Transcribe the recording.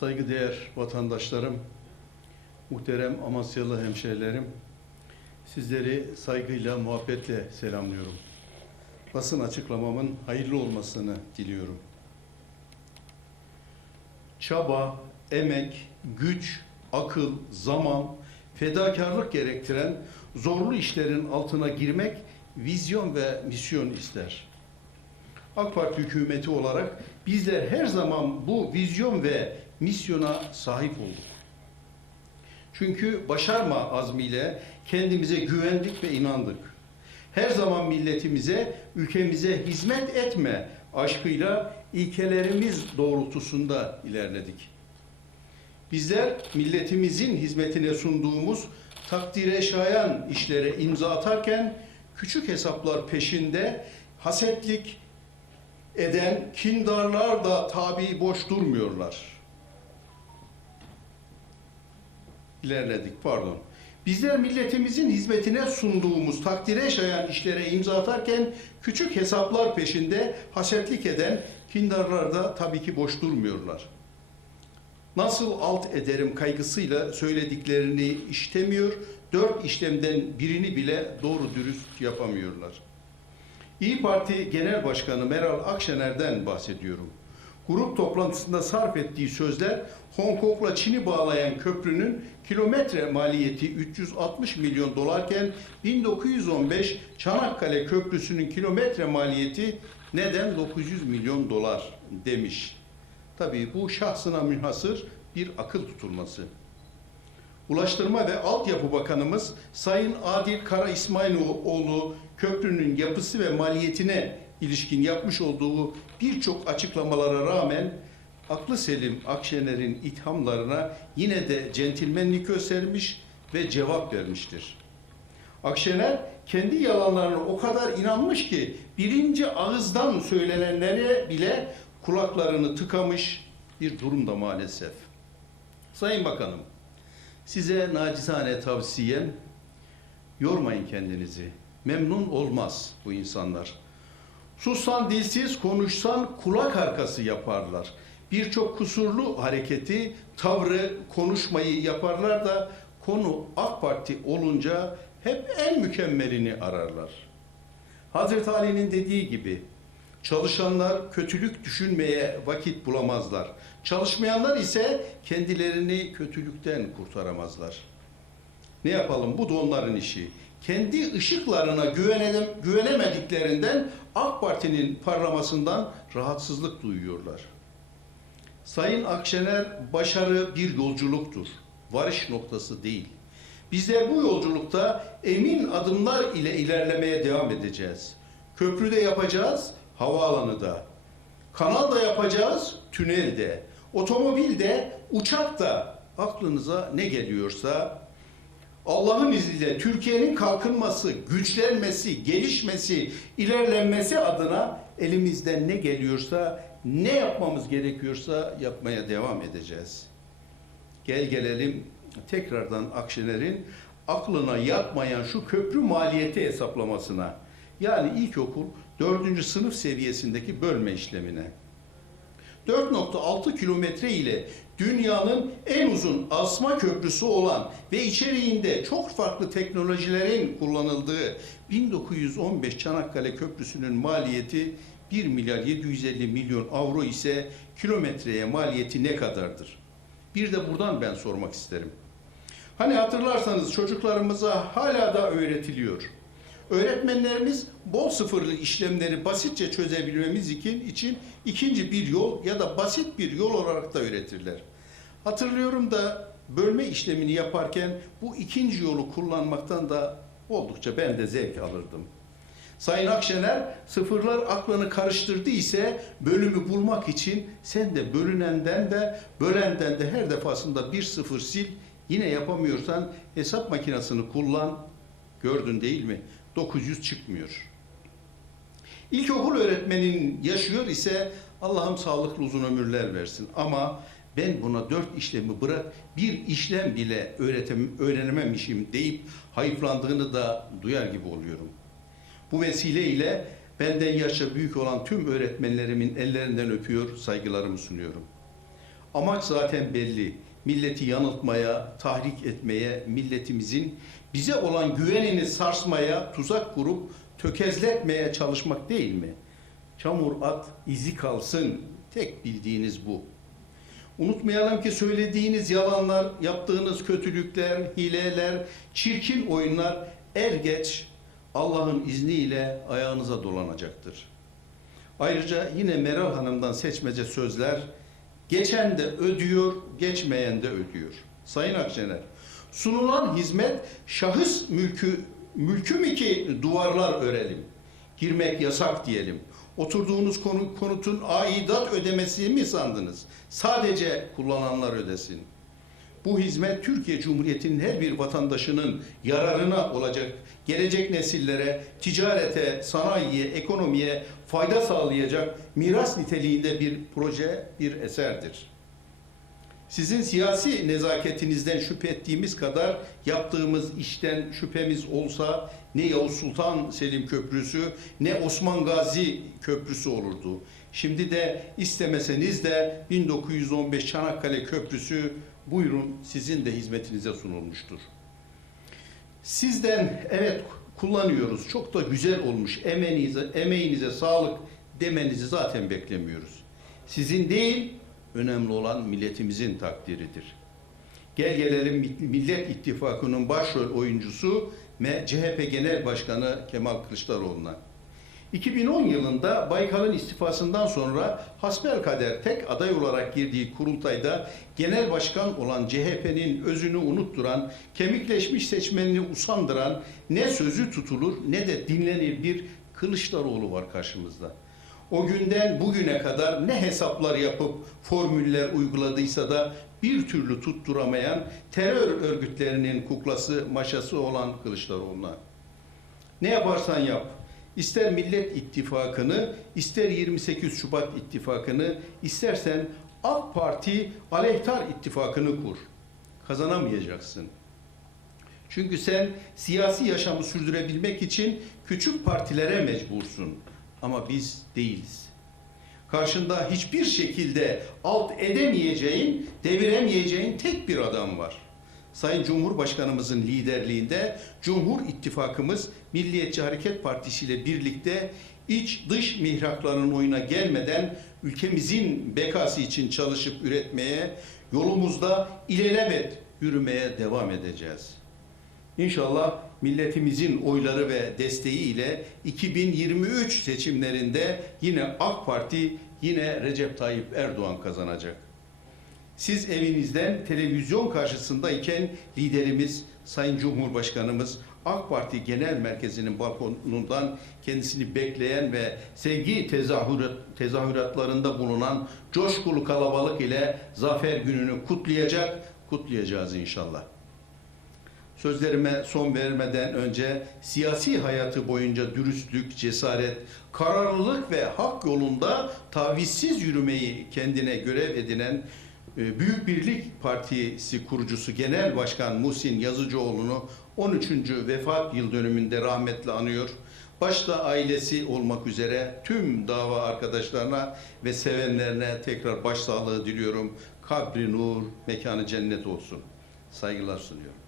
Saygıdeğer vatandaşlarım, muhterem Amasyalı hemşehrilerim, sizleri saygıyla, muhabbetle selamlıyorum. Basın açıklamamın hayırlı olmasını diliyorum. Çaba, emek, güç, akıl, zaman, fedakarlık gerektiren zorlu işlerin altına girmek vizyon ve misyon ister. AK Parti hükümeti olarak bizler her zaman bu vizyon ve misyona sahip olduk. Çünkü başarma azmiyle kendimize güvendik ve inandık. Her zaman milletimize, ülkemize hizmet etme aşkıyla ilkelerimiz doğrultusunda ilerledik. Bizler milletimizin hizmetine sunduğumuz takdire şayan işlere imza atarken küçük hesaplar peşinde hasetlik eden kindarlar da tabi boş durmuyorlar. İlerledik pardon. Bizler milletimizin hizmetine sunduğumuz takdire şayan işlere imza atarken küçük hesaplar peşinde hasetlik eden kindarlar da tabii ki boş durmuyorlar. Nasıl alt ederim kaygısıyla söylediklerini işlemiyor, dört işlemden birini bile doğru dürüst yapamıyorlar. İyi Parti Genel Başkanı Meral Akşener'den bahsediyorum. Grup toplantısında sarf ettiği sözler Hong Kong'la Çin'i bağlayan köprünün kilometre maliyeti 360 milyon dolarken 1915 Çanakkale Köprüsü'nün kilometre maliyeti neden 900 milyon dolar demiş. Tabii bu şahsına münhasır bir akıl tutulması. Ulaştırma ve Altyapı Bakanımız Sayın Adil Kara İsmailoğlu köprünün yapısı ve maliyetine ilişkin yapmış olduğu birçok açıklamalara rağmen aklı selim Akşener'in ithamlarına yine de centilmenlik göstermiş ve cevap vermiştir. Akşener kendi yalanlarına o kadar inanmış ki birinci ağızdan söylenenlere bile kulaklarını tıkamış bir durumda maalesef. Sayın Bakanım, size nacizane tavsiyem yormayın kendinizi. Memnun olmaz bu insanlar. Sussan dilsiz, konuşsan kulak arkası yaparlar. Birçok kusurlu hareketi, tavrı, konuşmayı yaparlar da konu AK Parti olunca hep en mükemmelini ararlar. Hazreti Ali'nin dediği gibi çalışanlar kötülük düşünmeye vakit bulamazlar. Çalışmayanlar ise kendilerini kötülükten kurtaramazlar. Ne yapalım? Bu da onların işi. Kendi ışıklarına güvenem, güvenemediklerinden AK Parti'nin parlamasından rahatsızlık duyuyorlar. Sayın Akşener başarı bir yolculuktur. Varış noktası değil. Bizler bu yolculukta emin adımlar ile ilerlemeye devam edeceğiz. Köprüde yapacağız, havaalanı da. Kanal da yapacağız, tünel de. Otomobil de, uçak da. Aklınıza ne geliyorsa Allah'ın izniyle Türkiye'nin kalkınması, güçlenmesi, gelişmesi, ilerlenmesi adına elimizden ne geliyorsa, ne yapmamız gerekiyorsa yapmaya devam edeceğiz. Gel gelelim tekrardan Akşener'in aklına yatmayan şu köprü maliyeti hesaplamasına. Yani ilkokul 4. sınıf seviyesindeki bölme işlemine. 4.6 kilometre ile dünyanın en uzun asma köprüsü olan ve içeriğinde çok farklı teknolojilerin kullanıldığı 1915 Çanakkale Köprüsü'nün maliyeti 1 milyar 750 milyon avro ise kilometreye maliyeti ne kadardır? Bir de buradan ben sormak isterim. Hani hatırlarsanız çocuklarımıza hala da öğretiliyor. Öğretmenlerimiz bol sıfırlı işlemleri basitçe çözebilmemiz için, için ikinci bir yol ya da basit bir yol olarak da öğretirler. Hatırlıyorum da bölme işlemini yaparken bu ikinci yolu kullanmaktan da oldukça ben de zevk alırdım. Sayın Akşener sıfırlar aklını karıştırdı ise bölümü bulmak için sen de bölünenden de bölenden de her defasında bir sıfır sil yine yapamıyorsan hesap makinesini kullan gördün değil mi? 900 çıkmıyor. İlkokul öğretmenin yaşıyor ise Allah'ım sağlıklı uzun ömürler versin. Ama ben buna dört işlemi bırak bir işlem bile öğretem, öğrenememişim deyip hayıflandığını da duyar gibi oluyorum. Bu vesileyle benden yaşça büyük olan tüm öğretmenlerimin ellerinden öpüyor, saygılarımı sunuyorum. Amaç zaten belli. Milleti yanıltmaya, tahrik etmeye, milletimizin bize olan güvenini sarsmaya, tuzak kurup tökezletmeye çalışmak değil mi? Çamur at, izi kalsın. Tek bildiğiniz bu. Unutmayalım ki söylediğiniz yalanlar, yaptığınız kötülükler, hileler, çirkin oyunlar er geç Allah'ın izniyle ayağınıza dolanacaktır. Ayrıca yine Meral Hanım'dan seçmece sözler, geçen de ödüyor, geçmeyen de ödüyor. Sayın Akşener, sunulan hizmet şahıs mülkü, mülkü mü ki duvarlar örelim? Girmek yasak diyelim. Oturduğunuz konu, konutun aidat ödemesi mi sandınız? Sadece kullananlar ödesin. Bu hizmet Türkiye Cumhuriyeti'nin her bir vatandaşının yararına olacak, gelecek nesillere, ticarete, sanayiye, ekonomiye fayda sağlayacak miras niteliğinde bir proje, bir eserdir. Sizin siyasi nezaketinizden şüphe ettiğimiz kadar yaptığımız işten şüphemiz olsa ne Yavuz Sultan Selim Köprüsü ne Osman Gazi Köprüsü olurdu. Şimdi de istemeseniz de 1915 Çanakkale Köprüsü buyurun sizin de hizmetinize sunulmuştur. Sizden evet kullanıyoruz. Çok da güzel olmuş. Emeğinize, emeğinize sağlık demenizi zaten beklemiyoruz. Sizin değil, önemli olan milletimizin takdiridir. Gel gelelim Millet İttifakı'nın başrol oyuncusu ve CHP Genel Başkanı Kemal Kılıçdaroğlu'na. 2010 yılında Baykal'ın istifasından sonra hasbelkader tek aday olarak girdiği kurultayda genel başkan olan CHP'nin özünü unutturan, kemikleşmiş seçmenini usandıran ne sözü tutulur ne de dinlenir bir Kılıçdaroğlu var karşımızda. O günden bugüne kadar ne hesaplar yapıp formüller uyguladıysa da bir türlü tutturamayan terör örgütlerinin kuklası, maşası olan Kılıçdaroğlu'na. Ne yaparsan yap. İster Millet İttifakı'nı, ister 28 Şubat İttifakı'nı, istersen AK Parti Aleyhtar İttifakı'nı kur. Kazanamayacaksın. Çünkü sen siyasi yaşamı sürdürebilmek için küçük partilere mecbursun. Ama biz değiliz. Karşında hiçbir şekilde alt edemeyeceğin, deviremeyeceğin tek bir adam var. Sayın Cumhurbaşkanımızın liderliğinde Cumhur İttifakımız Milliyetçi Hareket Partisi ile birlikte iç dış mihrakların oyuna gelmeden ülkemizin bekası için çalışıp üretmeye, yolumuzda ilelebet yürümeye devam edeceğiz. İnşallah milletimizin oyları ve desteğiyle 2023 seçimlerinde yine AK Parti, yine Recep Tayyip Erdoğan kazanacak. Siz evinizden televizyon karşısındayken liderimiz Sayın Cumhurbaşkanımız AK Parti Genel Merkezi'nin balkonundan kendisini bekleyen ve sevgi tezahürat, tezahüratlarında bulunan coşkulu kalabalık ile zafer gününü kutlayacak, kutlayacağız inşallah. Sözlerime son vermeden önce siyasi hayatı boyunca dürüstlük, cesaret, kararlılık ve hak yolunda tavizsiz yürümeyi kendine görev edinen e, Büyük Birlik Partisi kurucusu Genel Başkan Muhsin Yazıcıoğlu'nu 13. vefat yıl dönümünde rahmetle anıyor. Başta ailesi olmak üzere tüm dava arkadaşlarına ve sevenlerine tekrar başsağlığı diliyorum. Kabri nur, mekanı cennet olsun. Saygılar sunuyorum.